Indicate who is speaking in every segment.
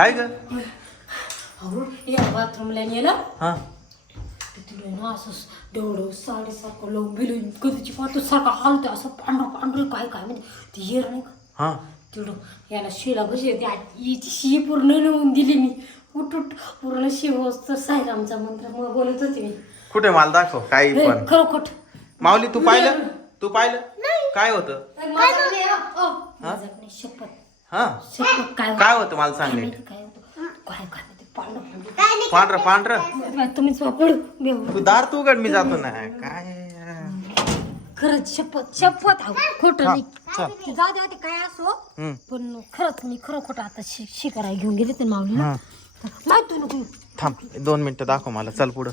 Speaker 1: काय ग?
Speaker 2: अहो या बाथरूमला नेलं.
Speaker 1: हा.
Speaker 2: तर तिला ना असं डोळं साडीसारखं लावून बिलून कधीची पाहतो सारखं हलतं असं पांढरं पांढरं काय काय म्हणजे ती येर नाही का?
Speaker 1: हा.
Speaker 2: तेवढं याला शिला कशी होती. हिची शी पूर्ण नेऊन दिली मी. उठ उठ. पूर्ण शिव तर साईरामचा मंत्र मग बोलत होते मी.
Speaker 1: कुठे मला दाखव. काही पण.
Speaker 2: खरोखोट
Speaker 1: माऊली तू पाहिलं? तू पाहिलं? काय होतं?
Speaker 2: मजाक नाही, हो. मजाक नाही, शपथ.
Speaker 1: हा
Speaker 2: काय
Speaker 1: काय होतं मला सांग
Speaker 2: काय
Speaker 1: नीट.
Speaker 2: माहिती काय होतं काय काय माहिती, पांढरं पांढरं
Speaker 1: पांढरं पांढरं
Speaker 2: तुम्हीच वापरू.
Speaker 1: तू दार तू उघड मी जातो ना काय
Speaker 2: खरंच शपथ शपथ आहो खोटं
Speaker 1: हा,
Speaker 2: नाही
Speaker 1: चल.
Speaker 2: ते जाऊ दे ते काय असो
Speaker 1: हम्म.
Speaker 2: पण खरंच मी खरं खोटं आता शि शिकाराय घेऊन गेले ते माऊलीला
Speaker 1: हा.
Speaker 2: माहीत नको येऊ.
Speaker 1: थांब दोन मिनिटं दाखव मला चल पुढं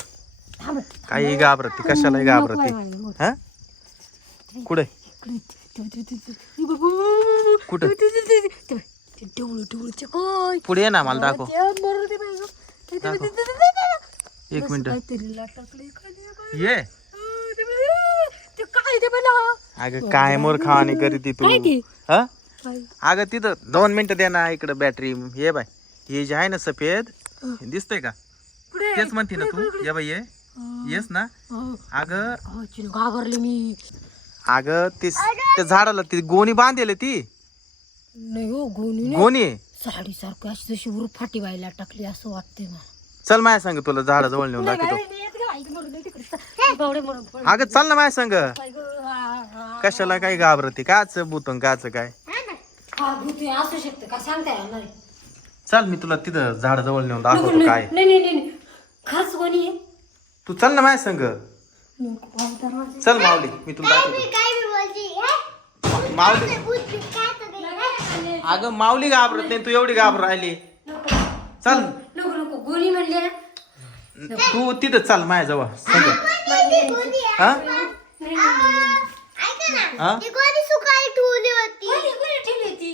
Speaker 2: थांब
Speaker 1: काही घाबरती कशाला घाबरती. हा कुठे
Speaker 2: इकडे ते- ते- ते- ते- ते-.
Speaker 1: कुठं? पुढे ये ना मला दाखव. एक मिनिट. ये. अगं काय मोर खावानी करी ती? तू? हा? अगं तिथं दोन मिनिटं दे ना इकडं बॅटरी ये बाय. हे जे आहे ना सफेद दिसतंय का? तेच म्हणते ना तू. ये बाई ये. येस ना? अगं.
Speaker 2: घाबरले मी.
Speaker 1: अगं ते त्या झाडाला ती गोणी बांधेल ती.
Speaker 2: नाही हो गोणी नाही.
Speaker 1: गोणी
Speaker 2: साडी सारखं अशी जशी उर फाटी व्हायला टाकली असं वाटतंय मला.
Speaker 1: चल माझ्या संग तुला झाडाजवळ नेऊन दाखवतो. अगं चल ना माझ्या संग.
Speaker 2: काय हा, हा.
Speaker 1: कशाला काही घाबरते? काच बुतन काच काय?
Speaker 2: हा, भूत असू शकतं का? सांगता येणार नाही.
Speaker 1: चल मी तुला तिथं झाडाजवळ नेऊन दाखवतो
Speaker 2: नाही
Speaker 1: काय.
Speaker 2: नाही नाही नाही. खरंच कोणी आहे.
Speaker 1: तू चल ना माझ्या संग.
Speaker 2: नको, बाबा, दरवाजा.
Speaker 1: चल माऊली मी तुला दाखवतो. माऊली. अगं माऊली घाबरत नाही तू एवढी घाबर राहिली. चल.
Speaker 2: नको नको गोळी म्हणले ना
Speaker 1: तू तिथं चल माझ्याजवळ संग हा?
Speaker 2: नाही, नाही, नाही.
Speaker 1: हा?
Speaker 2: गोळी, गोळी ठेवली होती.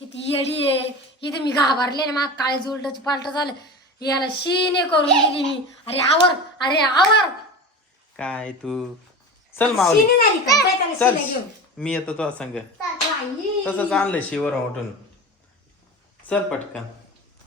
Speaker 2: किती येडी आहे. इथे मी घाबरले ना मग काळे जोडलं पालट झालं. याला शीने करून दिली मी. अरे आवर अरे आवर.
Speaker 1: काय तू? चल माऊली.
Speaker 2: शीने झाली का? काय त्याला
Speaker 1: चल.
Speaker 2: शिला घेऊन?
Speaker 1: मी येतो तुझ्या संग.
Speaker 2: आई.
Speaker 1: तसंच आणलंय शिवर उठून चल पटकन.